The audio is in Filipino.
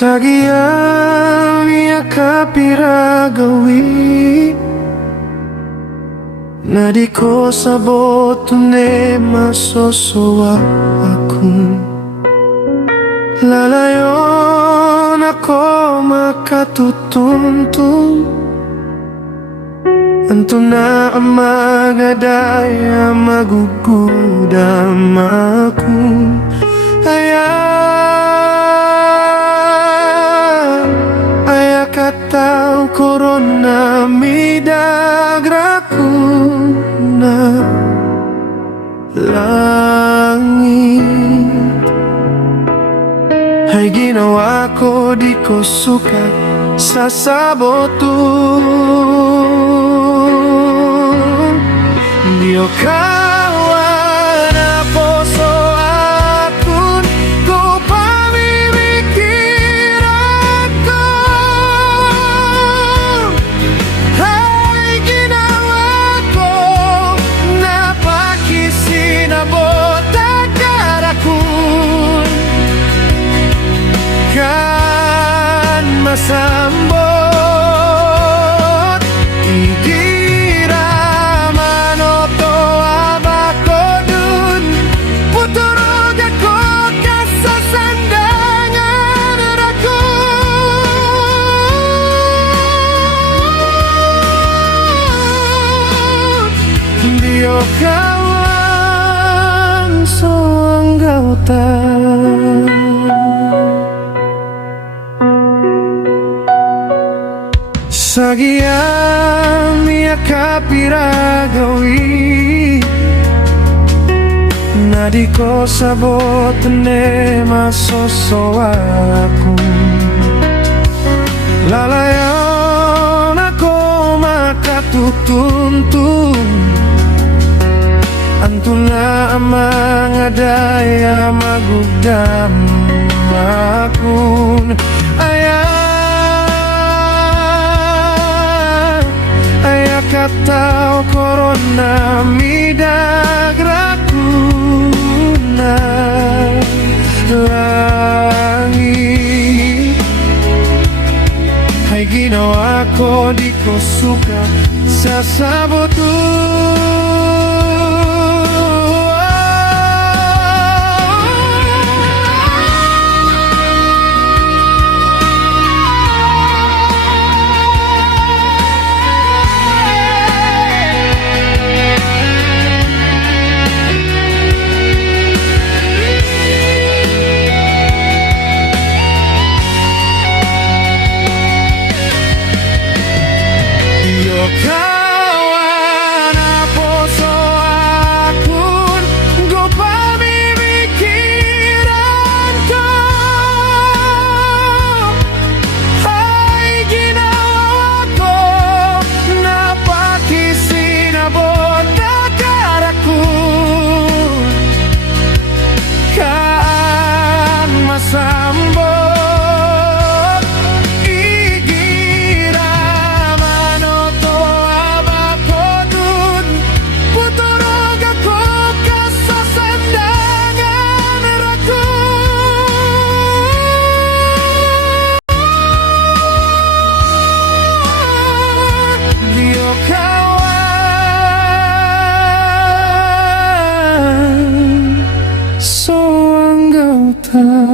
Sagiang kapiragawi na di ko sabot ne masosowa akong lalayon ako makatutuntun. Anto na ang mga daya magugudam akong kataw korona midagraku na langit. Ay ginawa ko di ko suka sa sabotun. Di o kawan na poso akun ko pamimikiran ko. Ay ginawa ko na pakisinabot agad kan masambot igira manoto abako dun puturog ako kasasandangan ako. Di o kawan so ang gautan Sagiang kapiragawi na di ko sabot ne masosowa akong lalayon ako makatutuntun. Anto na ang mga daya magugdam akong kataw korona midagraku na langit. Ay ginawa ko di ko suka sa sabotun. Kawan na poso akun go pamimikiran ko. Ay ginawa ko na pakisinabot agad ako kan masambot so ang gautan.